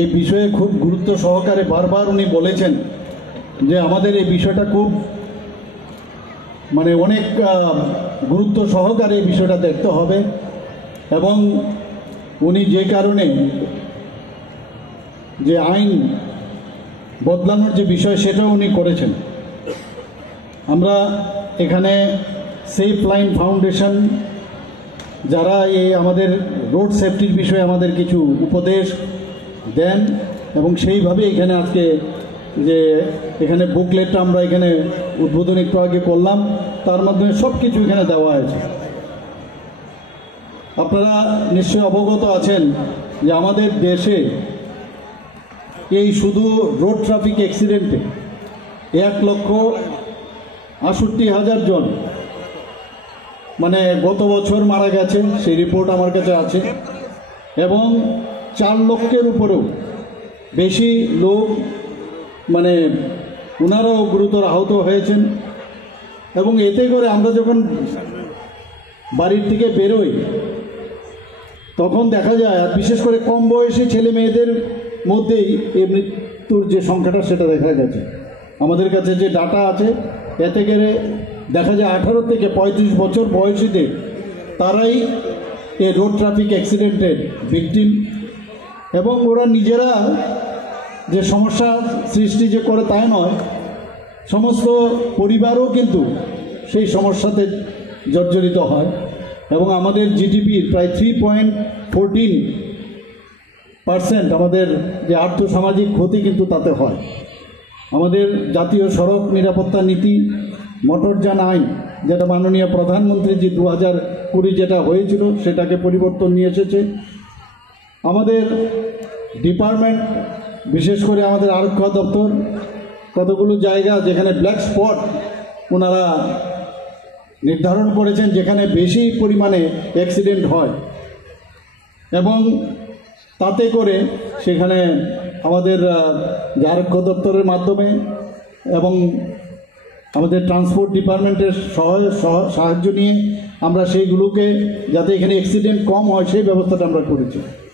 এই বিষয়ে খুব গুরুত্ব সহকারে বারবার উনি বলেছেন যে আমাদের এই বিষয়টা খুব অনেক গুরুত্ব সহকারে এই বিষয়টা দেখতে হবে। এবং উনি যে কারণে যে আইন বদলানোর যে বিষয় সেটাও উনি করেছেন। আমরা এখানে সেফ লাইন ফাউন্ডেশন যারা এই আমাদের রোড সেফটির বিষয়ে আমাদের কিছু উপদেশ দেন এবং সেইভাবে এখানে আজকে যে এখানে বুকলেটটা আমরা এখানে উদ্বোধন একটু আগে করলাম, তার মাধ্যমে সব কিছু এখানে দেওয়া হয়েছে। আপনারা নিশ্চয়ই অবগত আছেন যে আমাদের দেশে এই শুধু রোড ট্রাফিক অ্যাক্সিডেন্টে 1,68,000 জন গত বছর মারা গেছে, সেই রিপোর্ট আমার কাছে আছে। এবং 4 লক্ষের উপরেও বেশি লোক ওনারাও গুরুতর আহত হয়েছেন। এবং এতে করে আমরা যখন বাড়ির থেকে বেরোই তখন দেখা যায়, আর বিশেষ করে কম বয়সী ছেলে মেয়েদের মধ্যেই এই মৃত্যুর যে সংখ্যাটা সেটা দেখা গেছে। আমাদের কাছে যে ডাটা আছে এতে করে দেখা যায় 18 থেকে 35 বছর বয়সীদের তারাই এই রোড ট্রাফিক অ্যাক্সিডেন্টের ভিকটিম। এবং ওরা নিজেরা যে সমস্যা সৃষ্টি যে করে তাই নয়, সমস্ত পরিবারও কিন্তু সেই সমস্যাতে জর্জরিত হয়। এবং আমাদের জিডিপির প্রায় 3.14% আমাদের যে আর্থসামাজিক ক্ষতি কিন্তু তাতে হয়। আমাদের জাতীয় সড়ক নিরাপত্তা নীতি, মোটরযান আইন, যেটা মাননীয় প্রধানমন্ত্রী যে 2020 যেটা হয়েছিল সেটাকে পরিবর্তন নিয়ে এসেছে। আমাদের ডিপার্টমেন্ট, বিশেষ করে আমাদের আরক্ষা দপ্তর কতগুলো জায়গা যেখানে ব্ল্যাক স্পট ওনারা নির্ধারণ করেছেন যেখানে বেশি পরিমাণে অ্যাক্সিডেন্ট হয়। এবং তাতে করে সেখানে আমাদের আরক্ষা দপ্তরের মাধ্যমে এবং আমাদের ট্রান্সপোর্ট ডিপার্টমেন্টের সাহায্য নিয়ে আমরা সেইগুলোকে যাতে এখানে অ্যাক্সিডেন্ট কম হয় সেই ব্যবস্থাটা আমরা করেছি।